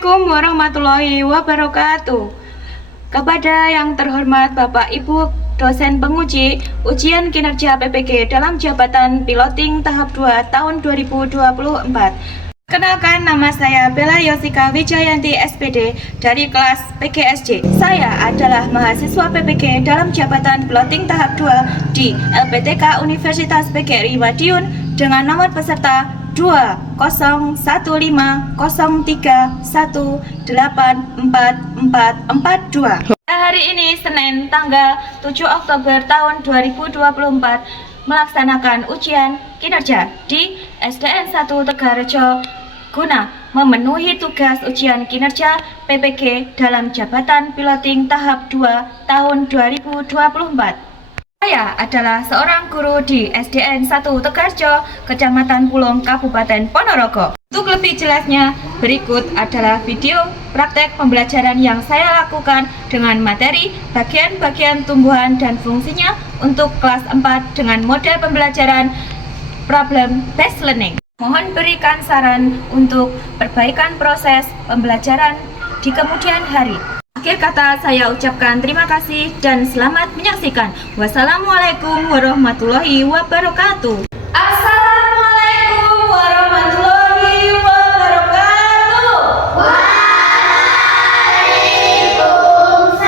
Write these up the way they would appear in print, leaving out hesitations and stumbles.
Assalamualaikum warahmatullahi wabarakatuh. Kepada yang terhormat Bapak Ibu dosen penguji ujian kinerja PPG dalam jabatan piloting tahap 2 tahun 2024. Kenalkan, nama saya Bella Yosika Wijayanti SPD dari kelas PGSJ. Saya adalah mahasiswa PPG dalam jabatan piloting tahap 2 di LPTK Universitas PGRI Madiun dengan nomor peserta 2015031844442. Hari ini Senin tanggal 7 Oktober tahun 2024 melaksanakan ujian kinerja di SDN 1 Tegarrejo guna memenuhi tugas ujian kinerja PPG dalam jabatan piloting tahap 2 tahun 2024. Saya adalah seorang guru di SDN 1 Tegarrejo, Kecamatan Pulung, Kabupaten Ponorogo. Untuk lebih jelasnya, berikut adalah video praktek pembelajaran yang saya lakukan dengan materi bagian-bagian tumbuhan dan fungsinya untuk kelas 4 dengan model pembelajaran problem based learning. Mohon berikan saran untuk perbaikan proses pembelajaran di kemudian hari. Akhir kata saya ucapkan terima kasih dan selamat menyaksikan. Wassalamualaikum warahmatullahi wabarakatuh. Assalamualaikum warahmatullahi wabarakatuh. Waalaikumsalam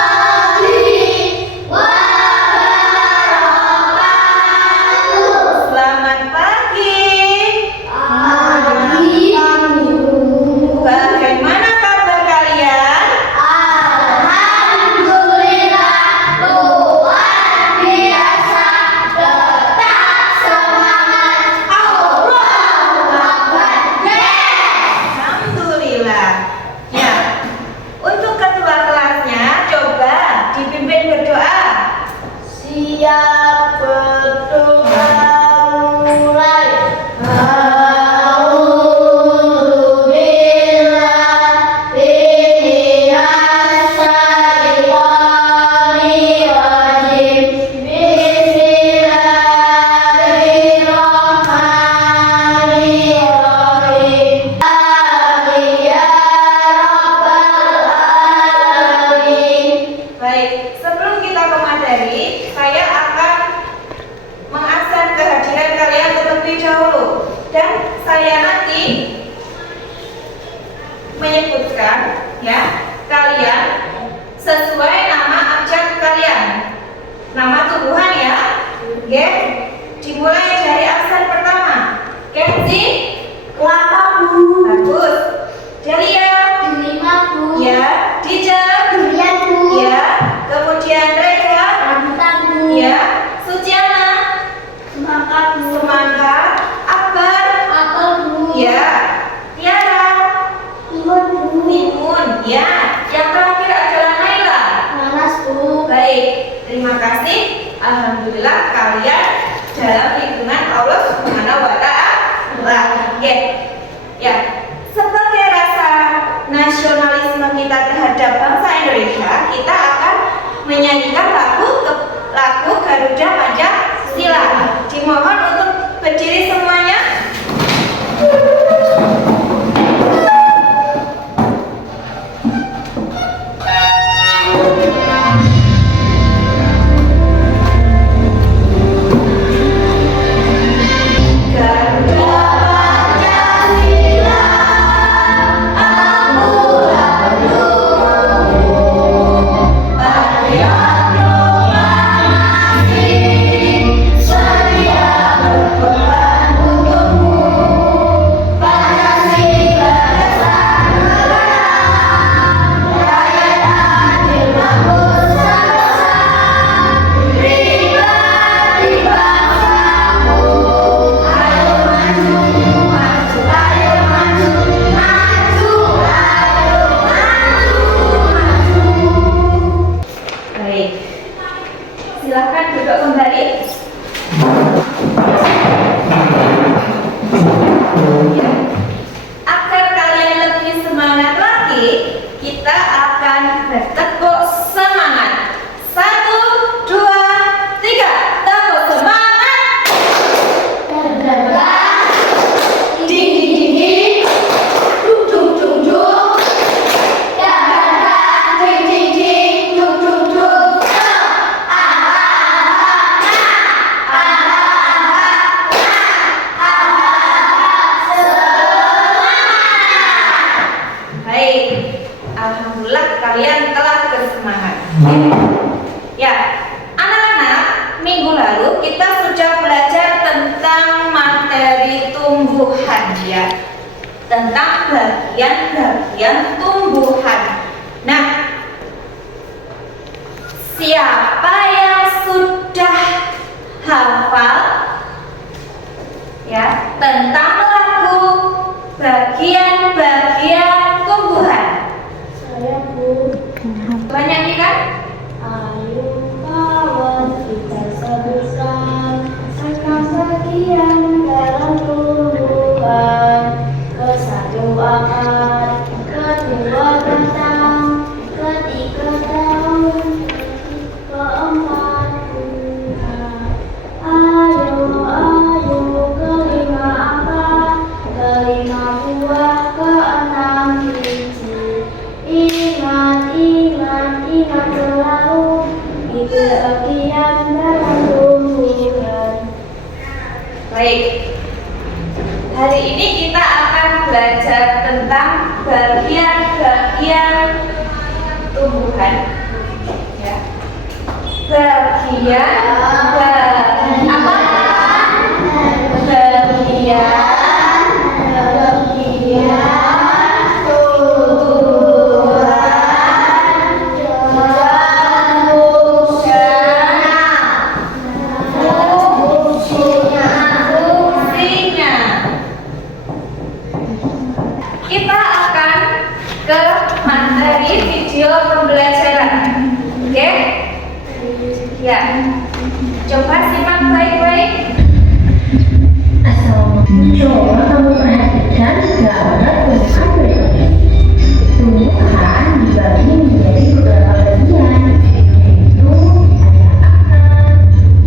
warahmatullahi wabarakatuh. Selamat pagi. Bagaimana kabar kalian? Alhamdulillah, luar biasa, tetap semangat. Allahu Akbar. Alhamdulillah. Ya, untuk ketua kelasnya coba dipimpin berdoa. Siap berdoa mulai. Baik, sebelum kita ke materi, saya akan mengabsen kehadiran kalian terlebih dahulu. Dan saya nanti menyebutkan ya kalian sesuai nama abjad kalian. Nama tumbuhan ya. Oke. Dimulai dari absen pertama. Kenzi, Kelapa Bu, bagus. Delia, delima Bu, ya. Dija, durian Bu, ya. Kemudian Rega, rambutan Bu, ya. Suciana, semangka Bu, Semangka. Akbar, apel Bu, ya. Tiara, timun Bu, Timun, ya. Yang terakhir adalah Naila. nanas Bu. Baik, terima kasih. Alhamdulillah kalian dalam lingkungan Allah Subhanahu wa Ta'ala. Oke. Ya. Sebagai rasa nasionalisme kita terhadap bangsa Indonesia, kita akan menyanyikan lagu Garuda Pancasila. Dimohon untuk berdiri semuanya. Garuda Pancasila, patriot proklamasi, sedia berkorban untukmu. Pancasila dasar negara, rakyat adil makmur sejahtera, pribadi bangsamu. Ayo maju, maju, ayo maju, maju, ayo maju, maju. Baik, silakan duduk kembali. Ya. Agar kalian lebih semangat lagi, kita akan bertepuk semangat. 1, 2, 3, tepuk semangat. Garuda ya, tentang bagian-bagian tumbuhan. Nah, siapa yang sudah hafal ya tentang lagu bagian-bagian tumbuhan? Saya Bu. Banyak nih kan? Ayo kawan kita sebutkan tentang bagian dalam tumbuhan. Ke satu akar, kedua batang, ketiga daun, keempat bunga. Ayo kelima akar, kelima buah, keenam biji. Ingat selalu itu bagian dalam tumbuhan. Baik. Hari ini kita akan belajar tentang bagian-bagian tumbuhan. Ya. Bagian apa? Kita akan ke materi video pembelajaran. Oke? Ya. Coba simak baik-baik. Coba kamu perhatikan gambar bentuk berikutnya. Tumbuhan dibagi menjadi beberapa bagian, yaitu ada akar,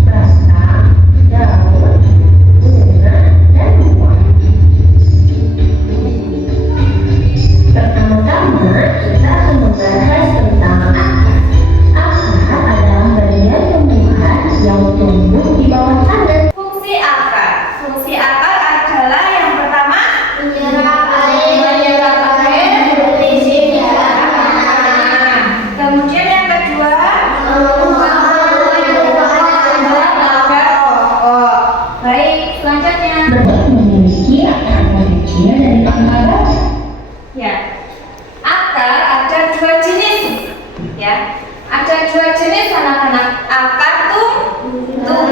batang, daun, bunga, dan buah. Pertama-tama kita akan membahas tentang akar. Akar adalah bagian tumbuhan yang tumbuh di bawah tanah. Fungsi akar. Fungsi akar adalah yang pertama Menyerap air, berisi darah. Kemudian yang kedua baik, selanjutnya Berbalik memiliki akar kecil dari akar. ya, akar ada dua jenis ya, ada dua jenis anak-anak. Akar tunggal,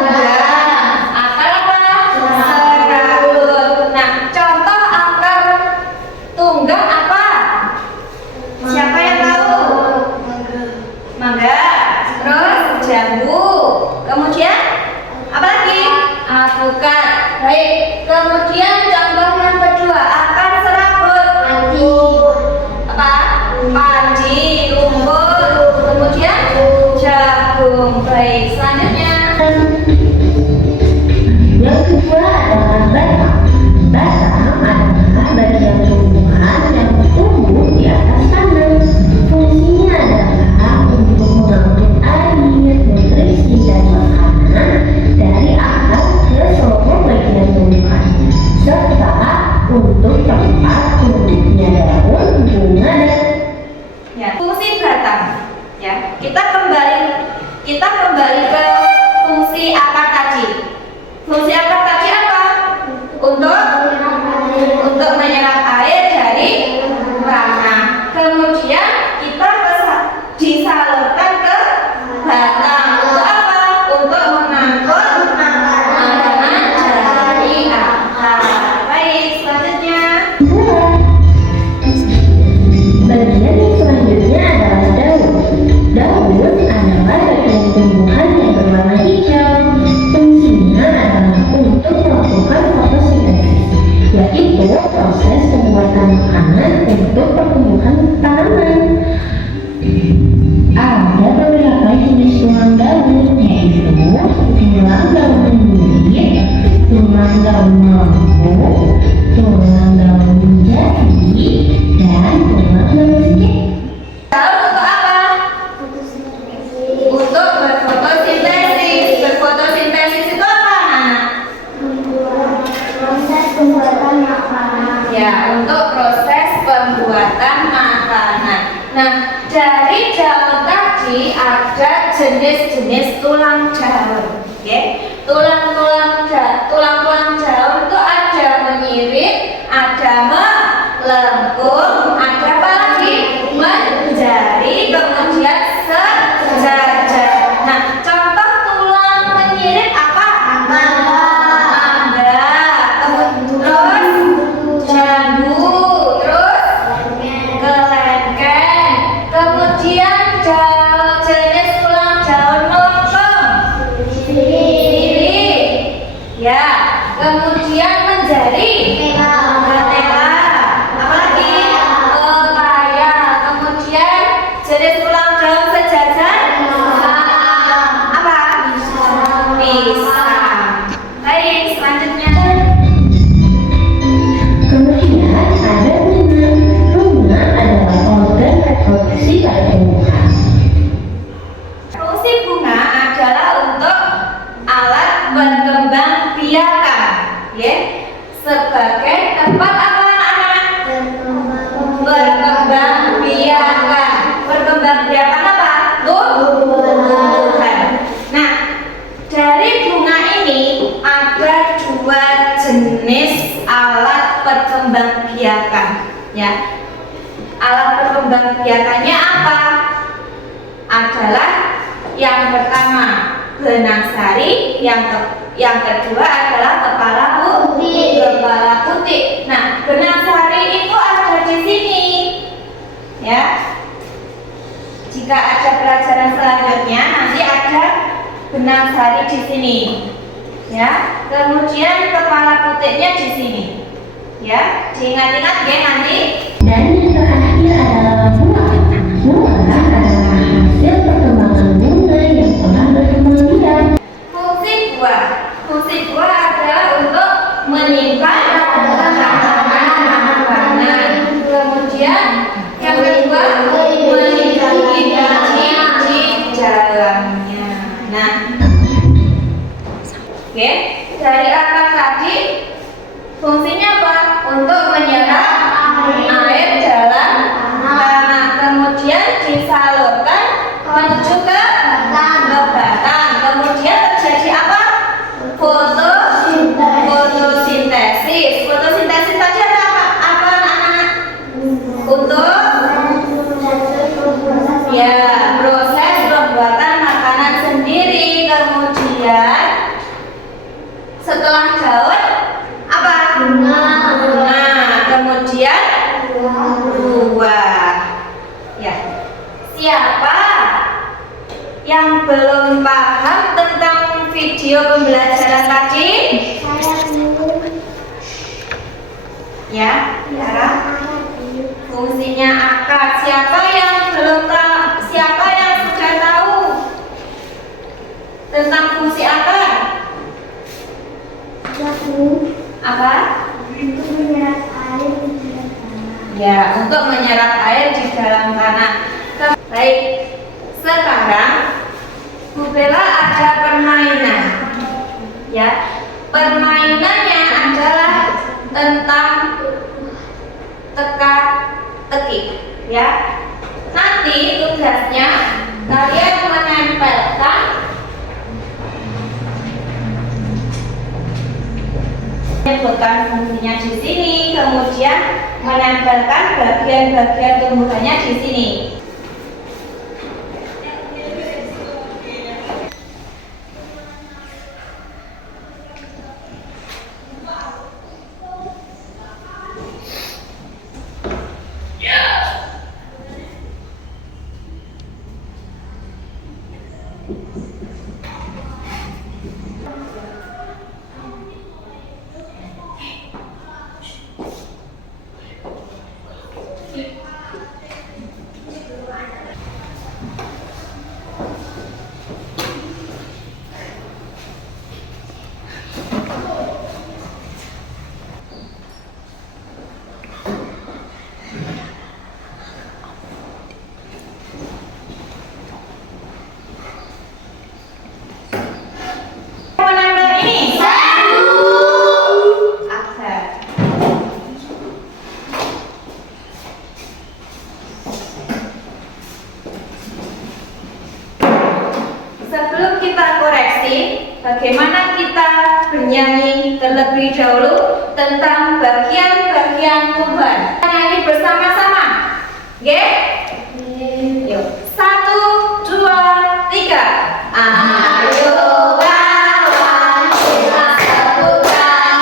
akar apa? Serabut. Nah, contoh akar tunggal apa? Siapa yang tahu? Mangga, terus jambu, kemudian apa lagi? Alpukat. Baik, kemudian contoh yang kedua, akar serabut. Apa? Padi, rumput, kemudian jagung. Baik, selanjutnya Yang kedua adalah batang. Batang adalah bagian tumbuhan yang tumbuh di atas tanah. Fungsinya adalah untuk mengangkut air, nutrisi, dan makanan dari akar ke seluruh bagian tumbuhan, serta untuk tempat tumbuhnya daun, bunga, dan ya, fungsi batang. Ya, kita kembali ke fungsi akar tadi. Fungsi akar tadi apa? Untuk menyerap air dari tanah. Kemudian kita disalurkan ke batang. Untuk apa? Untuk mengangkut makanan dari akar. Baik, selanjutnya buah. Bagian yang selanjutnya adalah daun. Daun adalah bagian tumbuhan yang berwarna hijau. Fungsinya adalah untuk melakukan fotosintesis, yaitu proses pembuatan makanan untuk pertumbuhan tanaman. Ada beberapa jenis tulang daun, yaitu tulang daun bulir, tulang daun melengkung, tulang daun jati, dan tulang daun sekip. daun untuk apa? Untuk berfotosintesis. Berfotosintesis itu apa, anak? Proses pembuatan makanan. Ya, untuk proses pembuatan makanan. Nah, dari daun tadi ada jenis-jenis tulang daun. Oke, tulang-tulang daun itu ada menyirit, ada jari, ketela, apalagi pepaya. Kemudian jenis tulang daun sejajar apa? Pisang. Baik, selanjutnya. Kemudian ada bunga. Bunga adalah organ reproduksi pada tumbuhan. Fungsi bunga adalah untuk alat berkembang biakan, ya, sebagai tempat apa anak-anak? Berkembang biakan. Berkembang biakan apa? Tumbuhan. Nah, dari bunga ini ada dua jenis alat perkembang biakan, ya. Alat perkembang biakannya apa? Adalah yang pertama benang sari, yang kedua adalah kepala putih. Nah, benang sari itu ada di sini, ya. Jika ada pelajaran selanjutnya nanti ada benang sari di sini, ya. Kemudian kepala putihnya di sini, ya. Diingat-ingat ya nanti. Dan yang terakhir adalah buah. Buah adalah hasil perkembangan bunga yang telah berkembang biak. Fungsi buah adalah untuk menyimpan makanan. Kemudian yang kedua melindungi biji di dalamnya. Nah, oke, dari akar tadi fungsinya apa? Untuk menyerap air dalam tanah, kemudian disalurkan menuju ke batang. Kemudian terjadi apa? Fotosintesis. Fotosintesis tadi ada apa anak-anak? Untuk proses pembuatan makanan sendiri. Kemudian setelah daun apa? Bunga. Kemudian buah. Ya. Siapa yang belum paham tentang video pembelajaran tadi? Ya, Tiara. Fungsinya akar. Siapa yang belum tahu? Siapa yang sudah tahu tentang fungsi akar? Apa? Ya, untuk menyerap air di dalam tanah. Baik, sekarang Bu Bella ada permainan. Ya, permainannya adalah tentang teka-teki. Ya, nanti tugasnya kalian menempelkan menyebutkan fungsinya di sini, kemudian menempelkan bagian-bagian tumbuhannya di sini. Sebelum kita koreksi, bagaimana kita bernyanyi terlebih dahulu tentang bagian-bagian tumbuhan. Nyanyi bersama-sama. Oke? Yuk. 1, 2, 3. Ayo kawan, kita sebutkan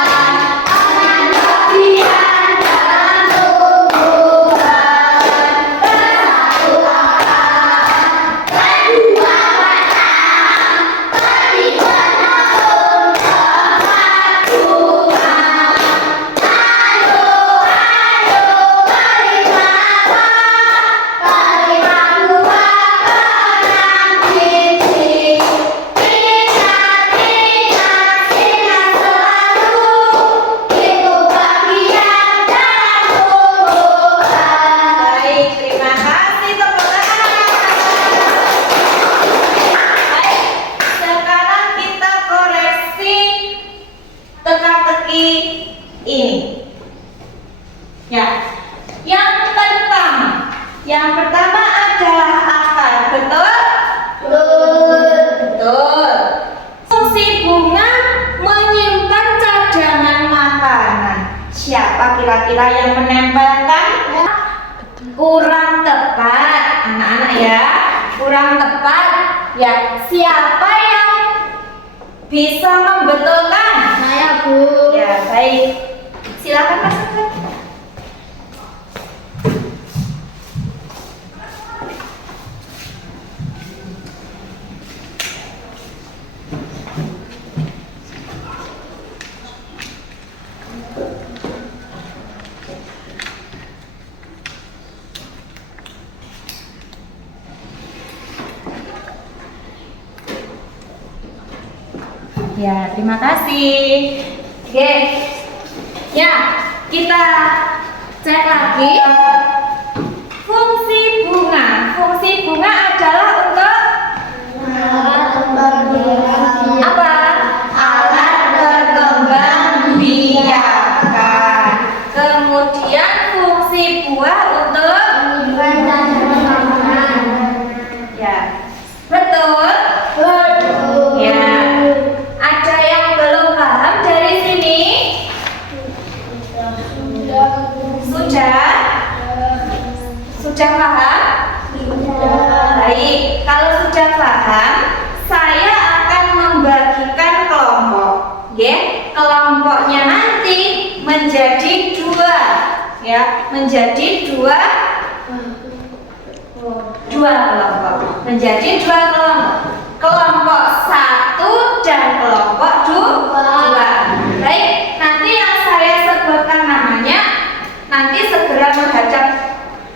bagian dalam tumbuhan. Bersatu akar, berdua batang, bertiga daun, keempat bunga. kira-kira yang menempelkan kurang tepat, anak-anak ya, kurang tepat. Ya, siapa yang bisa membetulkan? Saya, Bu. Ya, baik. Silakan masukkan. Ya, terima kasih. Oke. Ya, kita cek lagi. Fungsi bunga. Fungsi bunga adalah untuk apa? Alat berkembang biakan. Kemudian fungsi buah untuk ya. Betul? Ya. Ada yang belum paham dari sini? Sudah? Sudah paham? Baik, kalau sudah paham, saya akan membagikan kelompok. Ya, kelompoknya nanti menjadi dua, ya, menjadi dua kelompok, menjadi dua kelompok. Kelompok satu dan kelompok dua. Baik, nanti yang saya sebutkan namanya, nanti segera menghadap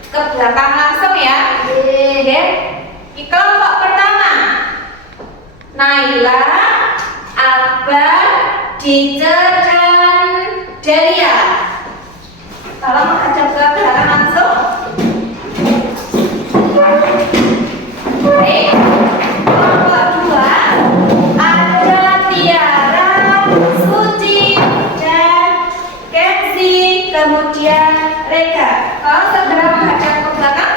ke belakang langsung ya. Oke. Di kelompok pertama, Naila, Akbar, Dice, dan Delia. Tolong menghadap ke belakang langsung. Baik. Kelompok dua ada Tiara, Suci, dan Kenzi, kemudian Reka. Kalau segera menghadap ke belakang.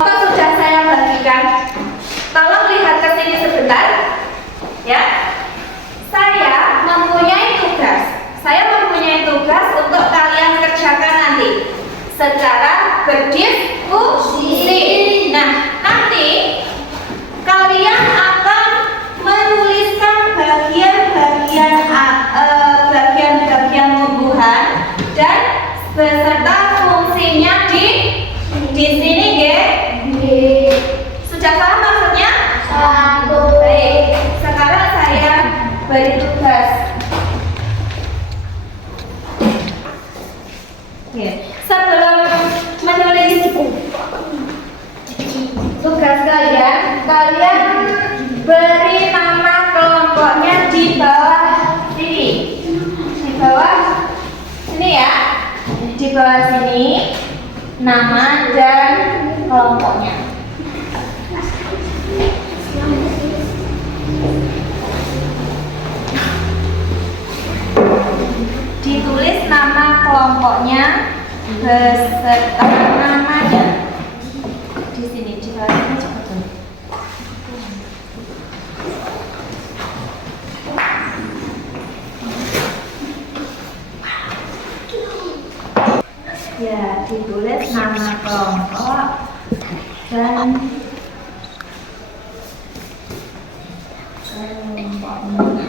Apa sudah saya bagikan? Tolong lihat ke sini sebentar, ya. Saya mempunyai tugas untuk kalian kerjakan nanti secara berdiskusi. Nah, nanti kalian akan menuliskan bagian tumbuhan dan beserta fungsinya di sini, ya. Sudah paham maksudnya? Baik, sekarang saya beri tugas. Sebelum menulis tugas kalian beri nama kelompoknya di bawah sini. Di bawah sini ya. Di bawah sini nama dan kelompoknya. Ditulis nama kelompoknya beserta namanya. Di sini, di bawah sini cepat tulis. Ya, ditulis nama kelompok dan kelompoknya.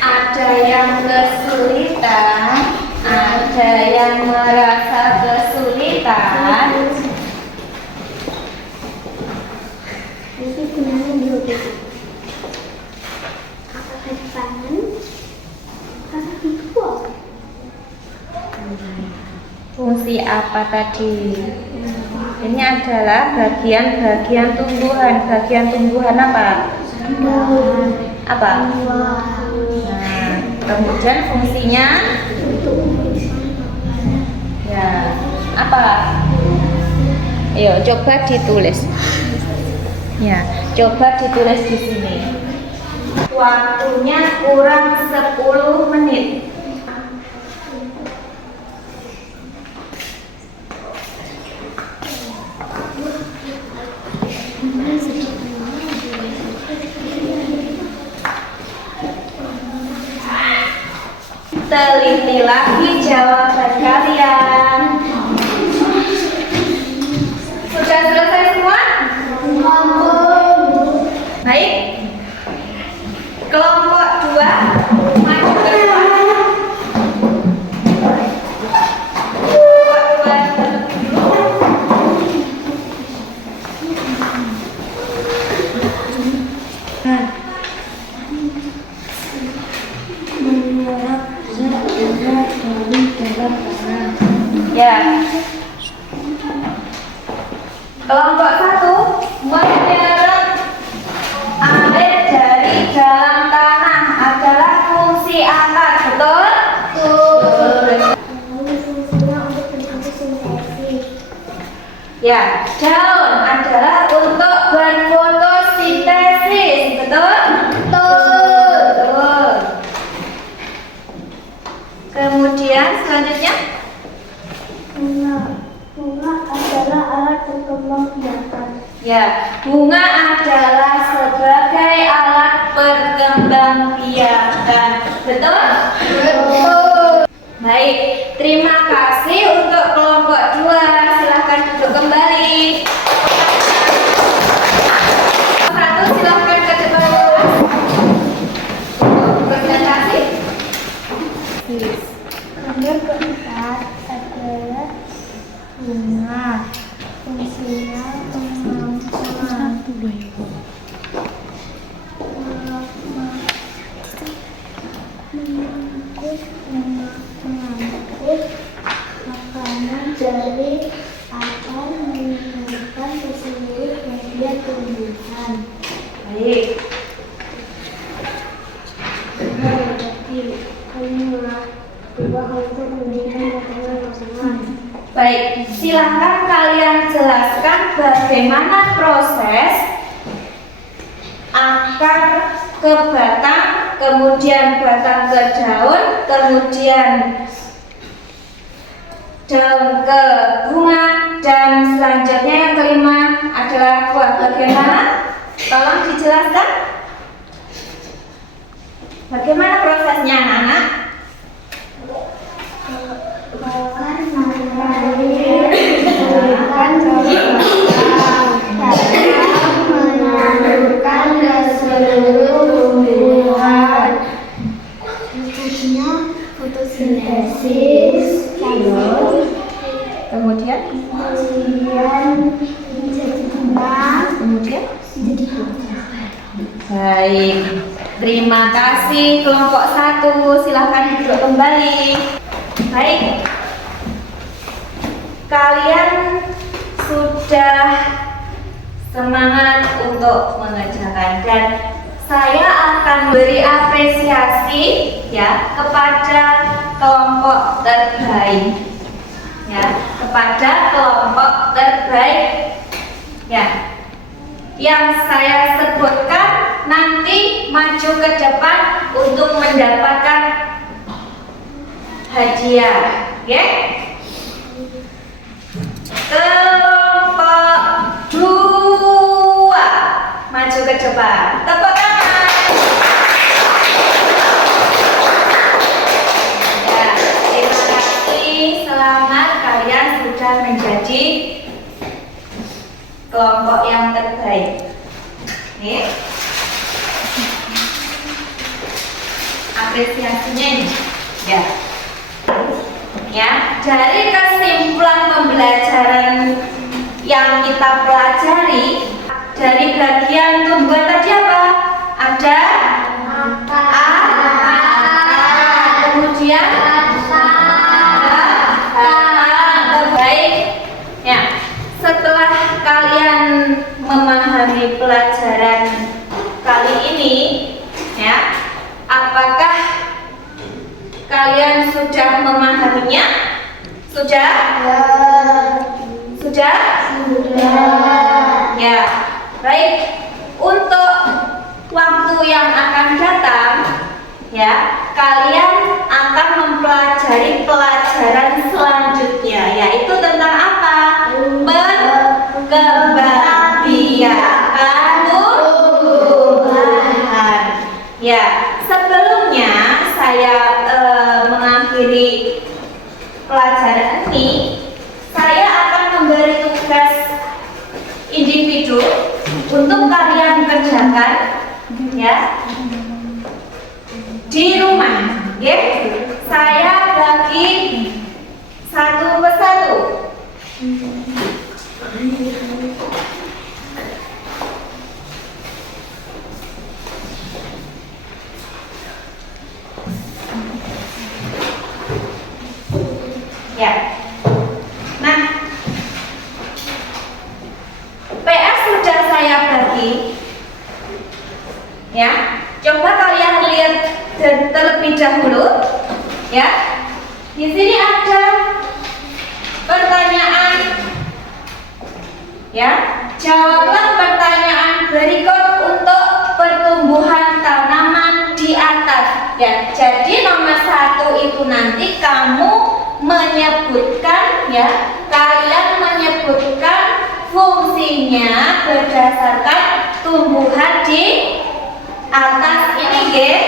Ada yang kesulitan, ada yang merasa kesulitan. Ini gunanya dulu. Apakah di tangan? Apakah di buah? Fungsi apa tadi? Ini adalah bagian-bagian tumbuhan. Bagian tumbuhan apa? Apa? Nah, kemudian fungsinya Apa? Ayo coba ditulis. Ya, coba ditulis di sini. Waktunya kurang 10 menit. Teliti lagi jawaban kalian. Sudah selesai semua? Baik. Kelompok 2 maju ke depan. Kelompok 2 terlebih dulu. Ya. Kelompok 1 menyerap air dari dalam tanah adalah fungsi akar, betul? Fungsinya untuk berfotosintesis. Ya, daun adalah untuk berfotosintesis, betul? Betul. Kemudian selanjutnya, Bunga adalah alat perkembangbiakan. ya, bunga adalah sebagai alat perkembangbiakan, betul? Betul. Baik, terima kasih untuk kelompok 2. Silahkan duduk kembali. Kelompok 1 silahkan ke depan kelas. Untuk presentasi. Gambar keempat adalah bunga. Fungsinya mengangkut makanan dari akar menyebarkan ke seluruh media tumbuhan. Baik. Berarti bunga dua untuk memberikan makanan pasangan. Baik, silakan kalian jelaskan bagaimana proses akar ke batang, kemudian batang ke daun, kemudian daun ke bunga, dan selanjutnya yang kelima adalah buah. Bagaimana? Tolong dijelaskan. Bagaimana prosesnya, anak-anak? Menyalurkan ke seluruh tumbuhan. Fotosintesis. Kemudian Menjadi bunga. kemudian Jadi baik. Terima kasih kelompok 1. Silahkan duduk kembali. Baik. Kalian sudah semangat untuk mengerjakan, dan saya akan beri apresiasi ya kepada kelompok terbaik. Ya, kepada kelompok terbaik. Ya. Yang saya sebutkan nanti maju ke depan untuk mendapatkan hadiah, ya. Kelompok 2 maju ke depan. Tepuk tangan. Ya, terima kasih. Selamat, kalian sudah menjadi kelompok yang terbaik. Nih, apresiasinya ini, ya. Ya, dari kesimpulan pembelajaran yang kita pelajari dari bagian tumbuhan tadi apa? Ada akar, kemudian batang. Baik. Ya, setelah kalian memahami pelajaran kali ini, ya, apakah kalian sudah memahaminya? Sudah? Sudah? Sudah. Ya, baik. Untuk waktu yang akan datang, ya, kalian akan mempelajari pelajaran selanjutnya, yaitu tentang apa? Kebahagiaan tumbuhan. Ya, sebelumnya saya mengakhiri pelajaran ini, saya akan memberi tugas individu untuk kalian kerjakan, ya, di rumah. Ya, saya bagi satu persatu. Ya. Nah, PS sudah saya bagi. Ya. Coba kalian lihat terlebih dahulu. Ya. Di sini ada pertanyaan. Ya. Jawablah pertanyaan berikut untuk pertumbuhan tanaman di atas. Ya. Jadi nomor 1 itu nanti kamu menyebutkan, ya, kalian menyebutkan fungsinya berdasarkan tumbuhan di atas ini, ya,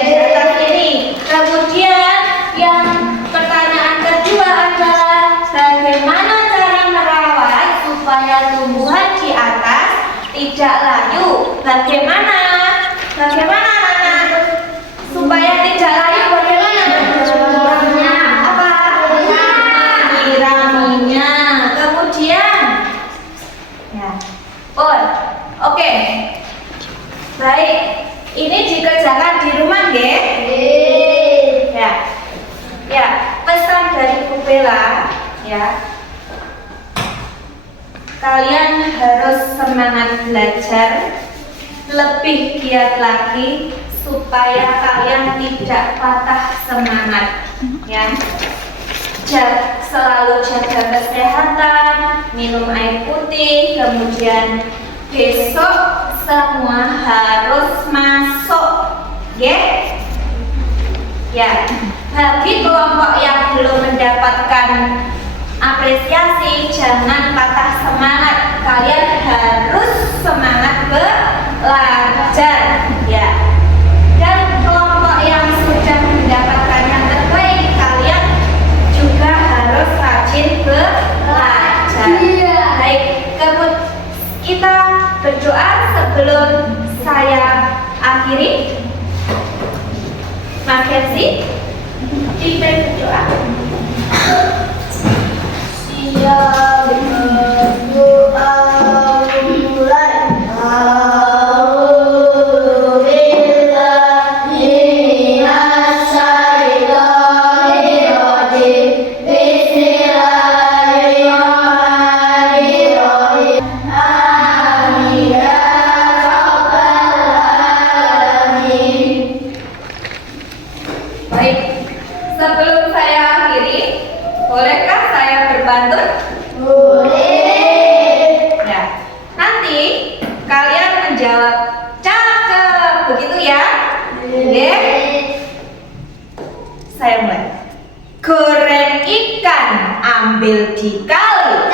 di atas ini. Kemudian yang pertanyaan kedua adalah bagaimana cara merawat supaya tumbuhan di atas tidak layu. Bagaimana anak-anak supaya tidak layu? Bagaimana? Oke. Baik, ini dikerjakan di rumah, nggih? Ya. Ya, pesan dari Bu Bella, ya. Kalian harus semangat belajar, lebih giat lagi supaya kalian tidak patah semangat, ya. Selalu jaga kesehatan, minum air putih, kemudian besok semua harus masuk, ya. Ya, bagi kelompok yang belum mendapatkan apresiasi, jangan patah semangat. Kalian harus semangat belajar, ya. Dan kelompok yang sudah mendapatkan yang terbaik, kalian juga harus rajin belajar. Baik, kita berdoa sebelum saya akhiri. Makenzi, kita berdoa. Siap berdoa mulai. Baik, sebelum saya akhiri, bolehkah saya berpantun? Boleh. Ya, nanti kalian menjawab cakep, begitu ya? Oke? Saya mulai. Goreng ikan, ambil di kali.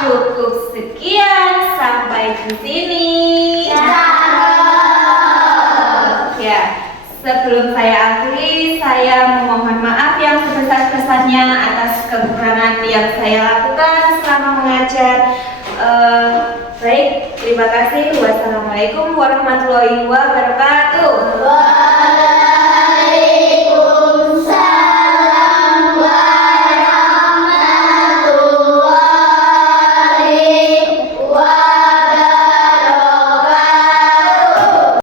Cukup sekian, sampai di sini. Ya. Sebelum saya akhiri, saya memohon maaf yang sebesar-besarnya atas kekurangan yang saya lakukan selama mengajar. Baik, terima kasih. Wassalamualaikum warahmatullahi wabarakatuh.